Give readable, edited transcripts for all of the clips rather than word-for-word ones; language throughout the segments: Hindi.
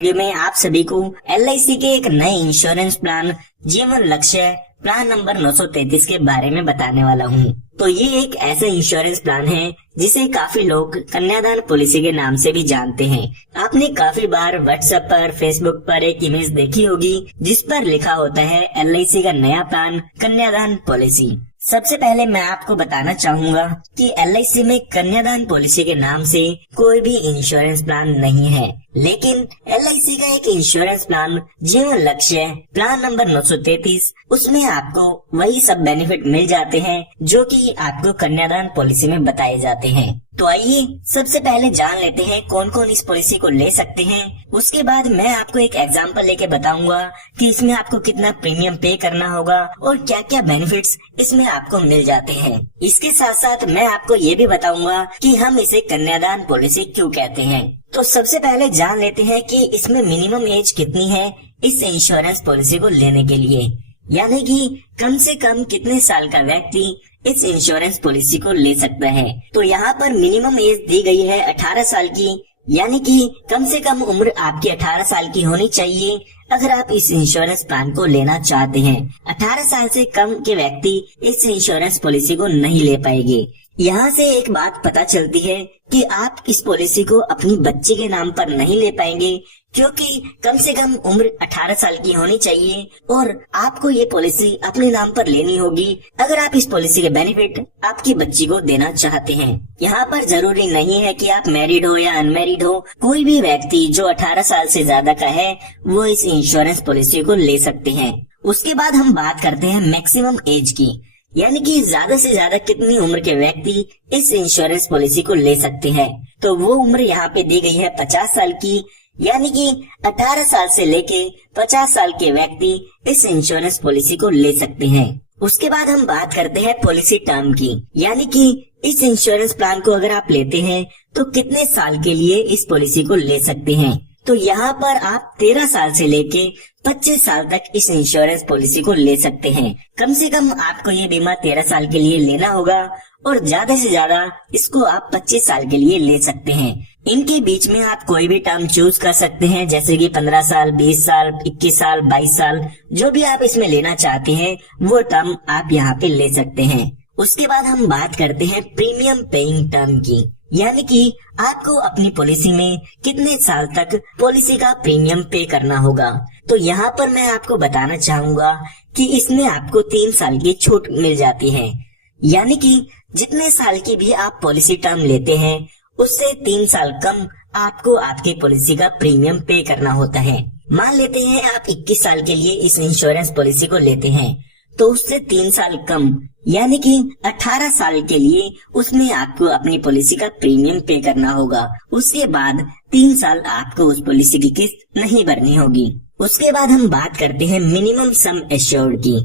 वीडियो में आप सभी को LIC के एक नए इंश्योरेंस प्लान जीवन लक्ष्य प्लान नंबर 933 के बारे में बताने वाला हूँ। तो ये एक ऐसा इंश्योरेंस प्लान है जिसे काफी लोग कन्यादान पॉलिसी के नाम से भी जानते हैं। आपने काफी बार व्हाट्सएप पर, फेसबुक पर एक इमेज देखी होगी जिस पर लिखा होता है LIC का नया प्लान कन्यादान पॉलिसी। सबसे पहले मैं आपको बताना चाहूँगा कि LIC में कन्यादान पॉलिसी के नाम से कोई भी इंश्योरेंस प्लान नहीं है, लेकिन LIC का एक इंश्योरेंस प्लान जीवन लक्ष्य प्लान नंबर 933, उसमें आपको वही सब बेनिफिट मिल जाते हैं जो कि आपको कन्यादान पॉलिसी में बताए जाते हैं। तो आइए सबसे पहले जान लेते हैं कौन कौन इस पॉलिसी को ले सकते हैं। उसके बाद मैं आपको एक एग्जांपल लेके बताऊंगा कि इसमें आपको कितना प्रीमियम पे करना होगा और क्या क्या बेनिफिट्स इसमें आपको मिल जाते हैं। इसके साथ साथ मैं आपको ये भी बताऊंगा कि हम इसे कन्यादान पॉलिसी क्यों कहते हैं। तो सबसे पहले जान लेते हैं कि इसमें मिनिमम एज कितनी है इस इंश्योरेंस पॉलिसी को लेने के लिए, यानी कि कम से कम कितने साल का व्यक्ति इस इंश्योरेंस पॉलिसी को ले सकता है। तो यहाँ पर मिनिमम एज दी गई है 18 साल की, यानी कि कम से कम उम्र आपकी 18 साल की होनी चाहिए अगर आप इस इंश्योरेंस प्लान को लेना चाहते हैं। 18 साल से कम के व्यक्ति इस इंश्योरेंस पॉलिसी को नहीं ले पाएंगे। यहाँ से एक बात पता चलती है कि आप इस पॉलिसी को अपनी बच्ची के नाम पर नहीं ले पाएंगे, क्योंकि कम से कम उम्र 18 साल की होनी चाहिए और आपको ये पॉलिसी अपने नाम पर लेनी होगी अगर आप इस पॉलिसी के बेनिफिट आपकी बच्ची को देना चाहते हैं। यहाँ पर जरूरी नहीं है कि आप मैरिड हो या अनमैरिड हो, कोई भी व्यक्ति जो 18 साल से ज्यादा का है वो इस इंश्योरेंस पॉलिसी को ले सकते हैं। उसके बाद हम बात करते हैं मैक्सिमम एज की, यानी कि ज्यादा से ज्यादा कितनी उम्र के व्यक्ति इस इंश्योरेंस पॉलिसी को ले सकते हैं। तो वो उम्र यहाँ पे दी गई है 50 साल की, यानी कि 18 साल से लेके 50 साल के व्यक्ति इस इंश्योरेंस पॉलिसी को ले सकते हैं। उसके बाद हम बात करते हैं पॉलिसी टर्म की, यानी कि इस इंश्योरेंस प्लान को अगर आप लेते हैं तो कितने साल के लिए इस पॉलिसी को ले सकते हैं। तो यहाँ पर आप 13 साल से लेके 25 साल तक इस इंश्योरेंस पॉलिसी को ले सकते हैं। कम से कम आपको ये बीमा 13 साल के लिए लेना होगा और ज्यादा से ज्यादा इसको आप 25 साल के लिए ले सकते हैं। इनके बीच में आप कोई भी टर्म चूज कर सकते हैं, जैसे कि 15 साल, 20 साल, 21 साल, 22 साल, जो भी आप इसमें लेना चाहते हैं वो टर्म आप यहाँ पे ले सकते हैं। उसके बाद हम बात करते हैं प्रीमियम पेइंग टर्म की, यानी कि आपको अपनी पॉलिसी में कितने साल तक पॉलिसी का प्रीमियम पे करना होगा। तो यहाँ पर मैं आपको बताना चाहूँगा कि इसमें आपको 3 साल की छूट मिल जाती है, यानी कि जितने साल की भी आप पॉलिसी टर्म लेते हैं उससे 3 साल कम आपको आपकी पॉलिसी का प्रीमियम पे करना होता है। मान लेते हैं आप 21 साल के लिए इस इंश्योरेंस पॉलिसी को लेते हैं, तो उससे 3 साल कम यानी कि 18 साल के लिए उसमें आपको अपनी पॉलिसी का प्रीमियम पे करना होगा। उसके बाद 3 साल आपको उस पॉलिसी की किस्त नहीं भरनी होगी। उसके बाद हम बात करते हैं मिनिमम सम एश्योर्ड की।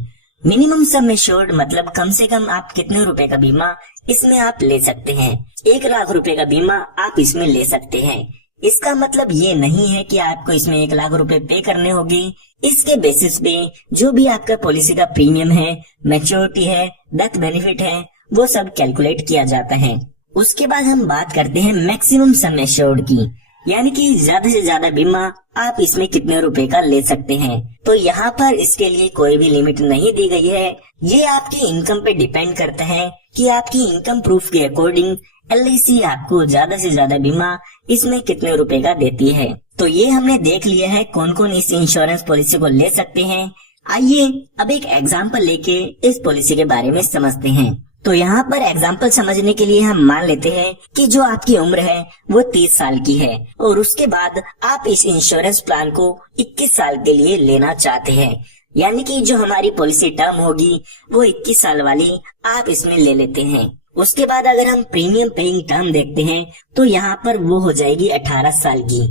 मिनिमम सम एश्योर्ड मतलब कम से कम आप कितने रुपए का बीमा इसमें आप ले सकते हैं। 1 लाख रुपए का बीमा आप इसमें ले सकते हैं। इसका मतलब ये नहीं है कि आपको इसमें 1 लाख रुपए पे करने होंगे। इसके बेसिस पे जो भी आपका पॉलिसी का प्रीमियम है, मैच्योरिटी है, डेथ बेनिफिट है, वो सब कैलकुलेट किया जाता है। उसके बाद हम बात करते हैं मैक्सिमम सम एश्योर्ड की, यानी कि ज्यादा से ज्यादा बीमा आप इसमें कितने रुपए का ले सकते हैं। तो यहाँ पर इसके लिए कोई भी लिमिट नहीं दी गई है, ये आपकी इनकम पे डिपेंड करता है कि आपकी इनकम प्रूफ के अकॉर्डिंग LIC आपको ज्यादा से ज्यादा बीमा इसमें कितने रुपए का देती है। तो ये हमने देख लिया है कौन कौन इस इंश्योरेंस पॉलिसी को ले सकते हैं। आइए अब एक एग्जाम्पल लेके इस पॉलिसी के बारे में समझते हैं। तो यहाँ पर एग्जाम्पल समझने के लिए हम मान लेते हैं कि जो आपकी उम्र है वो 30 साल की है और उसके बाद आप इस इंश्योरेंस प्लान को 21 साल के लिए लेना चाहते हैं, यानी कि जो हमारी पॉलिसी टर्म होगी वो 21 साल वाली आप इसमें ले लेते हैं। उसके बाद अगर हम प्रीमियम पेइंग टर्म देखते हैं तो यहाँ पर वो हो जाएगी 18 साल की,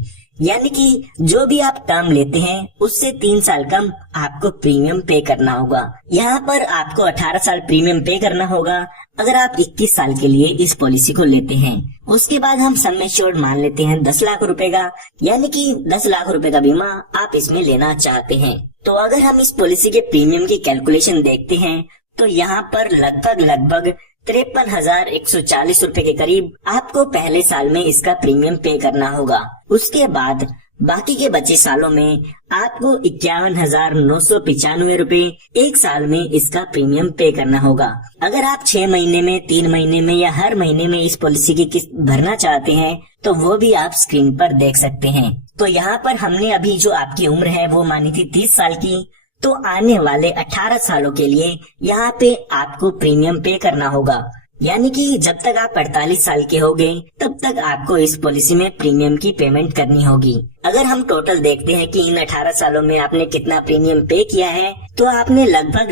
यानी कि जो भी आप टर्म लेते हैं उससे 3 साल कम आपको प्रीमियम पे करना होगा। यहाँ पर आपको 18 साल प्रीमियम पे करना होगा अगर आप 21 साल के लिए इस पॉलिसी को लेते हैं। उसके बाद हम सम एश्योर्ड मान लेते हैं 10 लाख रुपए का, यानी कि 10 लाख रुपए का बीमा आप इसमें लेना चाहते हैं। तो अगर हम इस पॉलिसी के प्रीमियम की कैलकुलेशन देखते हैं तो यहाँ पर लगभग 53,140 रुपए के करीब आपको पहले साल में इसका प्रीमियम पे करना होगा। उसके बाद बाकी के बचे सालों में आपको 51,995 रुपए एक साल में इसका प्रीमियम पे करना होगा। अगर आप 6 महीने में, 3 महीने में या हर महीने में इस पॉलिसी की किस्त भरना चाहते हैं तो वो भी आप स्क्रीन पर देख सकते हैं। तो यहाँ पर हमने अभी जो आपकी उम्र है वो मानी थी 30 साल की, तो आने वाले 18 सालों के लिए यहाँ पे आपको प्रीमियम पे करना होगा। यानी कि जब तक आप 48 साल के हो गए तब तक आपको इस पॉलिसी में प्रीमियम की पेमेंट करनी होगी। अगर हम टोटल देखते हैं कि इन 18 सालों में आपने कितना प्रीमियम पे किया है, तो आपने लगभग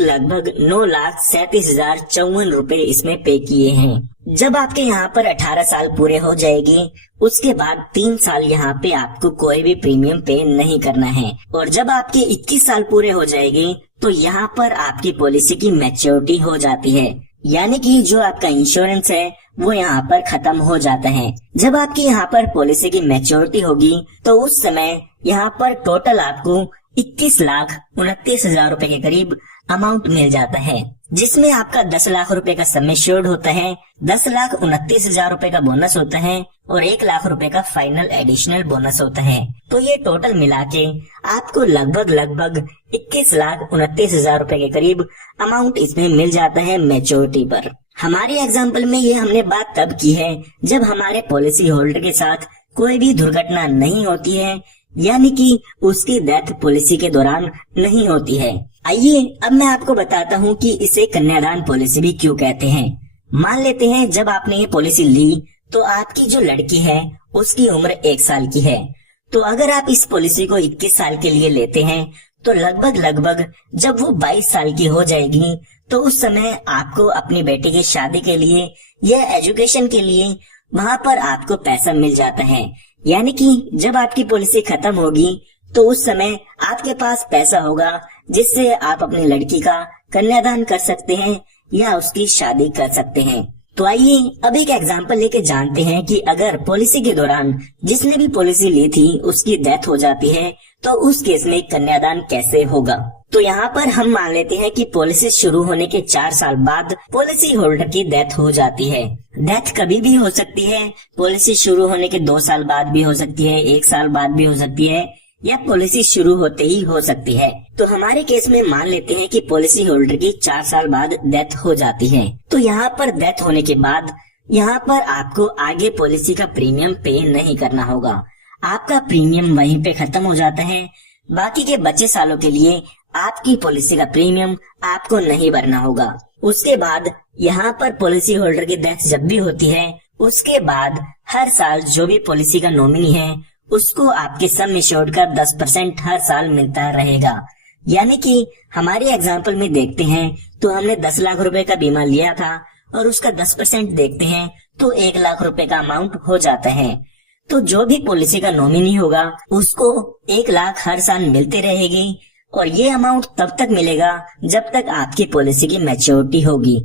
9,37,054 रुपए इसमें पे किए हैं। जब आपके यहाँ पर 18 साल पूरे हो जाएगी, उसके बाद 3 साल यहाँ पे आपको कोई भी प्रीमियम पे नहीं करना है, और जब आपके 21 साल पूरे हो जाएंगे तो यहाँ पर आपकी पॉलिसी की मैच्योरिटी हो जाती है। यानी कि जो आपका इंश्योरेंस है वो यहाँ पर खत्म हो जाता है। जब आपकी यहाँ पर पॉलिसी की मैच्योरिटी होगी तो उस समय यहाँ पर टोटल आपको 21,29,000 रुपए के करीब अमाउंट मिल जाता है, जिसमें आपका 10 लाख रुपए का सम एश्योर्ड होता है, 10,29,000 रुपए का बोनस होता है और 1 लाख रुपए का फाइनल एडिशनल बोनस होता है। तो ये टोटल मिला के आपको लगभग 21,29,000 रुपए के करीब अमाउंट इसमें मिल जाता है मैच्योरिटी पर। हमारी एग्जाम्पल में ये हमने बात तब की है जब हमारे पॉलिसी होल्डर के साथ कोई भी दुर्घटना नहीं होती है, यानी कि उसकी डेथ पॉलिसी के दौरान नहीं होती है। आइए अब मैं आपको बताता हूँ कि इसे कन्यादान पॉलिसी भी क्यों कहते हैं। मान लेते हैं जब आपने ये पॉलिसी ली तो आपकी जो लड़की है उसकी उम्र 1 साल की है। तो अगर आप इस पॉलिसी को 21 साल के लिए लेते हैं तो लगभग जब वो 22 साल की हो जाएगी तो उस समय आपको अपनी बेटी की शादी के लिए या एजुकेशन के लिए वहाँ पर आपको पैसा मिल जाता है। यानी कि जब आपकी पॉलिसी खत्म होगी तो उस समय आपके पास पैसा होगा जिससे आप अपनी लड़की का कन्यादान कर सकते हैं या उसकी शादी कर सकते हैं। तो आइए अब एक एग्जांपल लेके जानते हैं कि अगर पॉलिसी के दौरान जिसने भी पॉलिसी ली थी उसकी डेथ हो जाती है तो उस केस में कन्यादान कैसे होगा। तो यहाँ पर हम मान लेते हैं कि पॉलिसी शुरू होने के 4 साल बाद पॉलिसी होल्डर की डेथ हो जाती है। डेथ कभी भी हो सकती है, पॉलिसी शुरू होने के 2 साल बाद भी हो सकती है, 1 साल बाद भी हो सकती है, या पॉलिसी शुरू होते ही हो सकती है। तो हमारे केस में मान लेते हैं कि पॉलिसी होल्डर की 4 साल बाद डेथ हो जाती है। तो यहाँ पर डेथ होने के बाद यहाँ पर आपको आगे पॉलिसी का प्रीमियम पे नहीं करना होगा, आपका प्रीमियम वहीं पे खत्म हो जाता है। बाकी के बचे सालों के लिए आपकी पॉलिसी का प्रीमियम आपको नहीं भरना होगा। उसके बाद यहाँ पर पॉलिसी होल्डर की डेथ जब भी होती है उसके बाद हर साल जो भी पॉलिसी का नॉमिनी है उसको आपके सम एश्योर्ड का 10% हर साल मिलता रहेगा। यानी कि हमारे एग्जाम्पल में देखते हैं तो हमने 10 लाख रुपए का बीमा लिया था और उसका 10% देखते हैं तो 1 लाख रुपए का अमाउंट हो जाता है। तो जो भी पॉलिसी का नॉमिनी होगा उसको 1 लाख हर साल मिलते रहेगी और ये अमाउंट तब तक मिलेगा जब तक आपकी पॉलिसी की मैच्योरिटी होगी।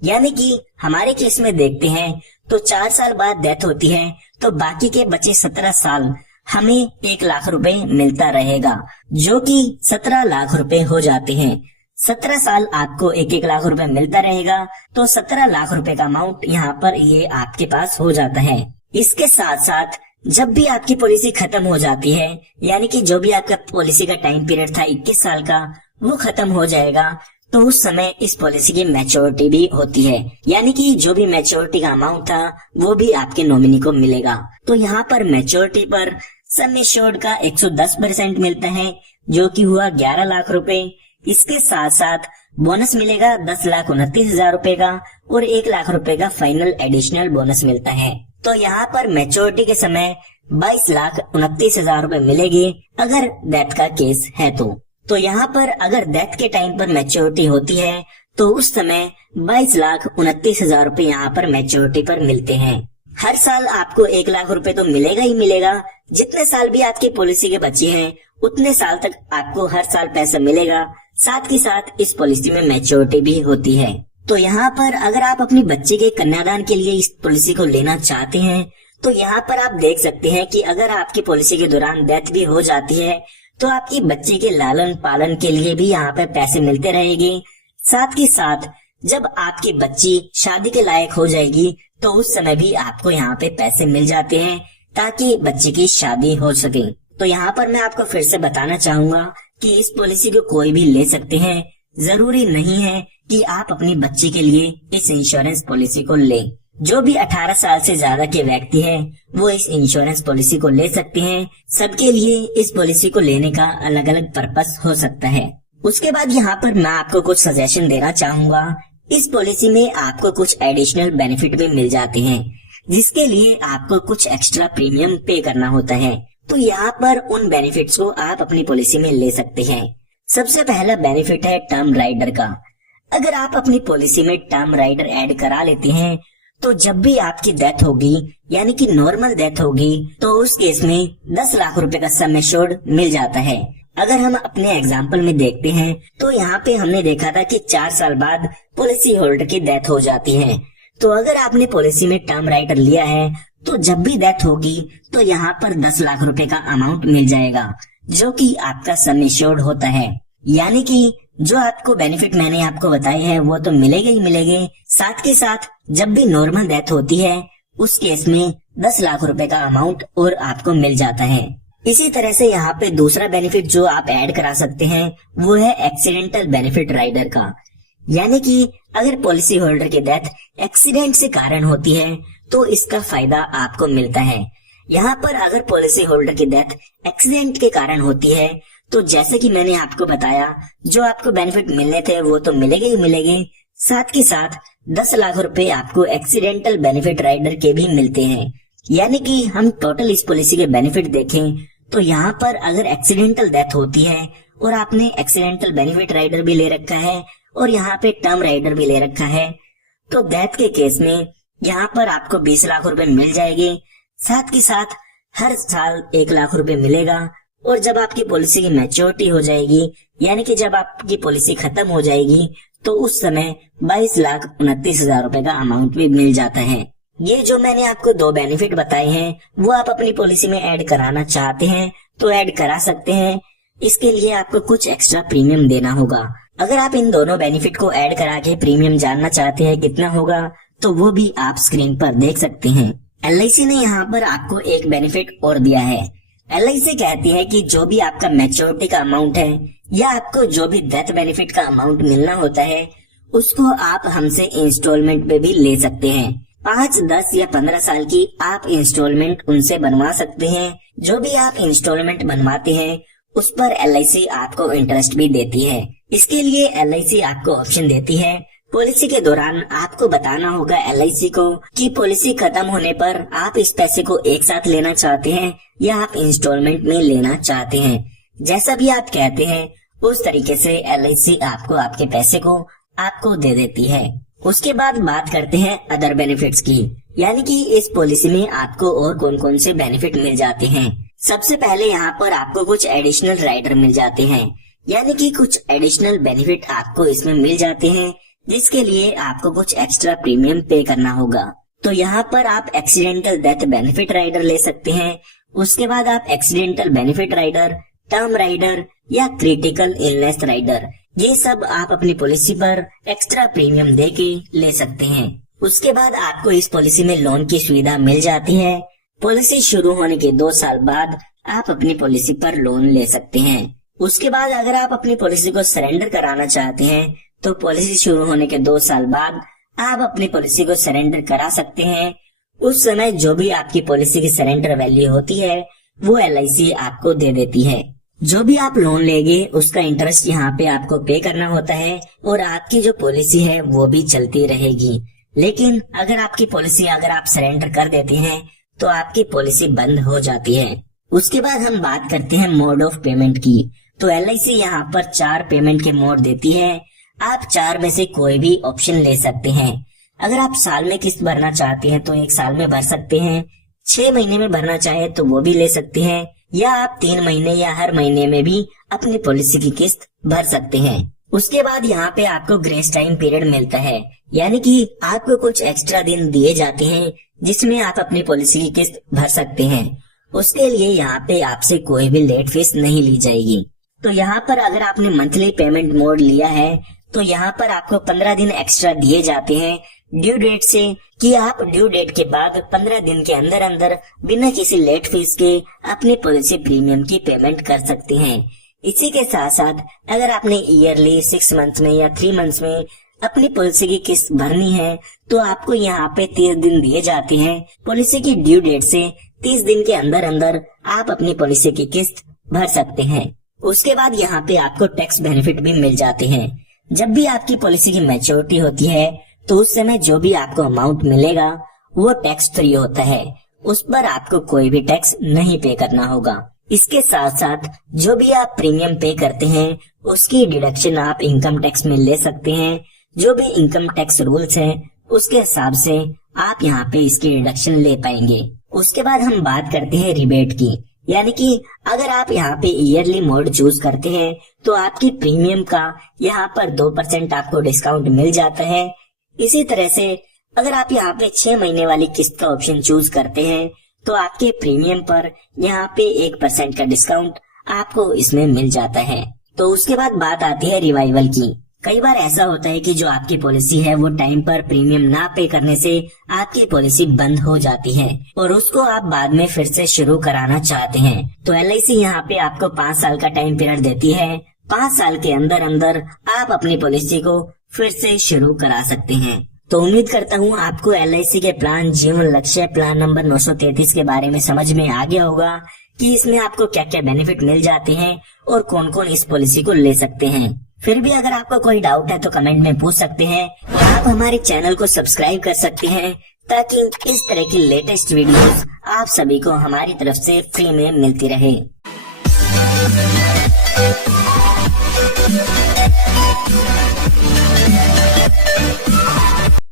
यानी कि हमारे केस में देखते हैं तो 4 साल बाद डेथ होती है तो बाकी के बचे 17 साल हमें 1 लाख रुपए मिलता रहेगा, जो कि 17 लाख रुपए हो जाते हैं। 17 साल आपको 1-1 लाख रुपए मिलता रहेगा तो 17 लाख रुपए का अमाउंट यहाँ पर ये आपके पास हो जाता है। इसके साथ साथ जब भी आपकी पॉलिसी खत्म हो जाती है, यानी कि जो भी आपका पॉलिसी का टाइम पीरियड था 21 साल का वो खत्म हो जाएगा, तो उस समय इस पॉलिसी की मैच्योरिटी भी होती है। यानी कि जो भी मैच्योरिटी का अमाउंट था वो भी आपके नॉमिनी को मिलेगा। तो यहाँ पर मैच्योरिटी पर सम एश्योर्ड का 110% मिलता है, जो कि हुआ 11 लाख रुपए। इसके साथ साथ बोनस मिलेगा 10,29,000 रुपए का और 1 लाख रुपए का फाइनल एडिशनल बोनस मिलता है। तो यहाँ पर मैच्योरिटी के समय 22,29,000 रुपए मिलेगी अगर डेथ का केस है तो यहाँ पर अगर डेथ के टाइम पर मैच्योरिटी होती है तो उस समय 22,29,000 रुपए यहाँ पर मैच्योरिटी पर मिलते हैं। हर साल आपको 1 लाख रुपए तो मिलेगा ही मिलेगा। जितने साल भी आपकी पॉलिसी के बचे हैं उतने साल तक आपको हर साल पैसा मिलेगा। साथ ही साथ इस पॉलिसी में मैच्योरिटी भी होती है। तो यहाँ पर अगर आप अपनी बच्चे के कन्यादान के लिए इस पॉलिसी को लेना चाहते हैं तो यहाँ पर आप देख सकते हैं कि अगर आपकी पॉलिसी के दौरान डेथ भी हो जाती है तो आपकी बच्चे के लालन पालन के लिए भी यहाँ पर पैसे मिलते रहेंगे। साथ ही साथ जब आपकी बच्ची शादी के लायक हो जाएगी तो उस समय भी आपको यहाँ पे पैसे मिल जाते हैं ताकि बच्चे की शादी हो सके। तो यहाँ पर मैं आपको फिर से बताना चाहूंगा कि इस पॉलिसी को कोई भी ले सकते हैं। जरूरी नहीं है कि आप अपनी बच्ची के लिए इस इंश्योरेंस पॉलिसी को लें। जो भी 18 साल से ज्यादा के व्यक्ति हैं, वो इस इंश्योरेंस पॉलिसी को ले सकते हैं। सबके लिए इस पॉलिसी को लेने का अलग अलग पर्पस हो सकता है। उसके बाद यहाँ पर मैं आपको कुछ सजेशन देना चाहूंगा। इस पॉलिसी में आपको कुछ एडिशनल बेनिफिट भी मिल जाते हैं, जिसके लिए आपको कुछ एक्स्ट्रा प्रीमियम पे करना होता है। तो यहाँ पर उन बेनिफिट्स को आप अपनी पॉलिसी में ले सकते हैं। सबसे पहला बेनिफिट है टर्म राइडर का। अगर आप अपनी पॉलिसी में टर्म राइडर ऐड करा लेते हैं, तो जब भी आपकी डेथ होगी, यानी कि नॉर्मल डेथ होगी, तो उस केस में 10 लाख रुपए का सम एश्योर्ड मिल जाता है। अगर हम अपने एग्जाम्पल में देखते हैं, तो यहाँ पे हमने देखा था कि 4 साल बाद पॉलिसी होल्डर की डेथ हो जाती है। तो अगर आपने पॉलिसी में टर्म राइडर लिया है, तो जब भी डेथ होगी, तो यहाँ पर 10 लाख रुपए का अमाउंट मिल जाएगा, जो कि आपका सम एश्योर्ड होता है। यानी कि जो आपको बेनिफिट मैंने आपको बताए हैं वो तो मिलेंगे ही मिलेंगे, साथ के साथ जब भी नॉर्मल डेथ होती है, उस केस में 10 लाख रुपए का अमाउंट और आपको मिल जाता है। इसी तरह से यहाँ पे दूसरा बेनिफिट जो आप ऐड करा सकते हैं, वो है एक्सीडेंटल बेनिफिट राइडर का। यानी कि अगर पॉलिसी होल्डर की डेथ एक्सीडेंट से कारण होती है, तो इसका फायदा आपको मिलता है। यहाँ पर अगर पॉलिसी होल्डर की डेथ एक्सीडेंट के कारण होती है, तो जैसे कि मैंने आपको बताया, जो आपको बेनिफिट मिलने थे वो तो मिलेंगे ही मिलेंगे, साथ के साथ 10 लाख रुपए आपको एक्सीडेंटल बेनिफिट राइडर के भी मिलते हैं। यानी कि हम टोटल इस पॉलिसी के बेनिफिट देखें, तो यहाँ पर अगर एक्सीडेंटल डेथ होती है और आपने एक्सीडेंटल बेनिफिट राइडर भी ले रखा है और यहाँ पे टर्म राइडर भी ले रखा है, तो डेथ के केस में यहाँ पर आपको 20 लाख रुपए मिल जाएंगे। साथ के साथ हर साल 1 लाख रुपए मिलेगा। और जब आपकी पॉलिसी की मैच्योरिटी हो जाएगी, यानी कि जब आपकी पॉलिसी खत्म हो जाएगी, तो उस समय 22,29,000 रुपए का अमाउंट भी मिल जाता है। ये जो मैंने आपको 2 बेनिफिट बताए हैं, वो आप अपनी पॉलिसी में ऐड कराना चाहते हैं तो ऐड करा सकते हैं। इसके लिए आपको कुछ एक्स्ट्रा प्रीमियम देना होगा। अगर आप इन दोनों बेनिफिट को ऐड करा के प्रीमियम जानना चाहते हैं कितना होगा, तो वो भी आप स्क्रीन पर देख सकते हैं। LIC ने यहाँ पर आपको एक बेनिफिट और दिया है। LIC कहती है कि जो भी आपका मैच्योरिटी का अमाउंट है या आपको जो भी डेथ बेनिफिट का अमाउंट मिलना होता है, उसको आप हमसे इंस्टॉलमेंट पे भी ले सकते हैं। 5, 10 या 15 साल की आप इंस्टॉलमेंट उनसे बनवा सकते हैं। जो भी आप इंस्टॉलमेंट बनवाते हैं, उस पर LIC आपको इंटरेस्ट भी देती है। इसके लिए LIC आपको ऑप्शन देती है, पॉलिसी के दौरान आपको बताना होगा LIC को कि पॉलिसी खत्म होने पर आप इस पैसे को एक साथ लेना चाहते हैं या आप इंस्टॉलमेंट में लेना चाहते हैं। जैसा भी आप कहते हैं, उस तरीके से LIC आपको आपके पैसे को आपको दे देती है। उसके बाद बात करते हैं अदर बेनिफिट्स की, यानी कि इस पॉलिसी में आपको और कौन कौन से बेनिफिट मिल जाते हैं। सबसे पहले यहाँ पर आपको कुछ एडिशनल राइडर मिल जाते हैं, यानी कि कुछ एडिशनल बेनिफिट आपको इसमें मिल जाते हैं, जिसके लिए आपको कुछ एक्स्ट्रा प्रीमियम पे करना होगा। तो यहाँ पर आप एक्सीडेंटल डेथ बेनिफिट राइडर ले सकते हैं। उसके बाद आप accidental benefit rider, term rider या क्रिटिकल इलनेस राइडर, ये सब आप अपनी पॉलिसी पर एक्स्ट्रा प्रीमियम दे के ले सकते हैं। उसके बाद आपको इस पॉलिसी में लोन की सुविधा मिल जाती है। पॉलिसी शुरू होने के 2 साल बाद आप अपनी पॉलिसी पर लोन ले सकते हैं। उसके बाद अगर आप अपनी पॉलिसी को सरेंडर कराना चाहते हैं, तो पॉलिसी शुरू होने के 2 साल बाद आप अपनी पॉलिसी को सरेंडर करा सकते हैं। उस समय जो भी आपकी पॉलिसी की सरेंडर वैल्यू होती है, वो LIC आपको दे देती है। जो भी आप लोन लेंगे, उसका इंटरेस्ट यहाँ पे आपको पे करना होता है और आपकी जो पॉलिसी है वो भी चलती रहेगी। लेकिन अगर आपकी पॉलिसी अगर आप सरेंडर कर देते हैं, तो आपकी पॉलिसी बंद हो जाती है। उसके बाद हम बात करते हैं मोड ऑफ पेमेंट की। तो LIC यहाँ पर 4 पेमेंट के मोड देती है। आप 4 में से कोई भी ऑप्शन ले सकते हैं। अगर आप साल में किस्त भरना चाहते हैं तो 1 साल में भर सकते हैं, 6 महीने में भरना चाहे तो वो भी ले सकते हैं, या आप 3 महीने या हर महीने में भी अपनी पॉलिसी की किस्त भर सकते हैं। उसके बाद यहाँ पे आपको ग्रेस टाइम पीरियड मिलता है, यानी कि आपको कुछ एक्स्ट्रा दिन दिए जाते हैं जिसमें आप अपनी पॉलिसी की किस्त भर सकते हैं। उसके लिए यहाँ पे आपसे कोई भी लेट फीस नहीं ली जाएगी। तो यहाँ पर अगर आपने मंथली पेमेंट मोड लिया है, तो यहाँ पर आपको 15 दिन एक्स्ट्रा दिए जाते हैं ड्यू डेट से, कि आप ड्यू डेट के बाद 15 दिन के अंदर अंदर बिना किसी लेट फीस के अपनी पॉलिसी प्रीमियम की पेमेंट कर सकते हैं। इसी के साथ साथ अगर आपने ईयरली 6 मंथ्स में या 3 मंथ्स में अपनी पॉलिसी की किस्त भरनी है तो आपको यहाँ पे 30 दिन दिए जाते हैं। पॉलिसी की ड्यू डेट से 30 दिन के अंदर अंदर आप अपनी पॉलिसी की किस्त भर सकते हैं। उसके बाद यहाँ पे आपको टैक्स बेनिफिट भी मिल जाते हैं। जब भी आपकी पॉलिसी की मैच्योरिटी होती है तो उस समय जो भी आपको अमाउंट मिलेगा वो टैक्स फ्री होता है, उस पर आपको कोई भी टैक्स नहीं पे करना होगा। इसके साथ साथ जो भी आप प्रीमियम पे करते हैं उसकी डिडक्शन आप इनकम टैक्स में ले सकते हैं। जो भी इनकम टैक्स रूल्स हैं उसके हिसाब से आप यहाँ पे इसकी डिडक्शन ले पाएंगे। उसके बाद हम बात करते हैं रिबेट की, यानी कि अगर आप यहाँ पे ईयरली मोड चूज करते हैं तो आपकी प्रीमियम का यहाँ पर 2% आपको डिस्काउंट मिल जाता है। इसी तरह से अगर आप यहाँ पे 6 महीने वाली किस्त का ऑप्शन चूज करते हैं तो आपके प्रीमियम पर यहाँ पे 1% का डिस्काउंट आपको इसमें मिल जाता है। तो उसके बाद बात आती है रिवाइवल की। कई बार ऐसा होता है कि जो आपकी पॉलिसी है वो टाइम पर प्रीमियम ना पे करने से आपकी पॉलिसी बंद हो जाती है और उसको आप बाद में फिर से शुरू कराना चाहते हैं। तो LIC यहाँ पे आपको 5 साल का टाइम पीरियड देती है। 5 साल के अंदर अंदर आप अपनी पॉलिसी को फिर से शुरू करा सकते हैं। तो उम्मीद करता हूँ आपको LIC के प्लान जीवन लक्ष्य प्लान नंबर 933 के बारे में समझ में आ गया होगा कि इसमें आपको क्या क्या बेनिफिट मिल जाते हैं और कौन कौन इस पॉलिसी को ले सकते हैं। फिर भी अगर आपको कोई डाउट है तो कमेंट में पूछ सकते हैं। आप हमारे चैनल को सब्सक्राइब कर सकते हैं ताकि इस तरह की लेटेस्ट वीडियोस आप सभी को हमारी तरफ से फ्री में मिलती रहे।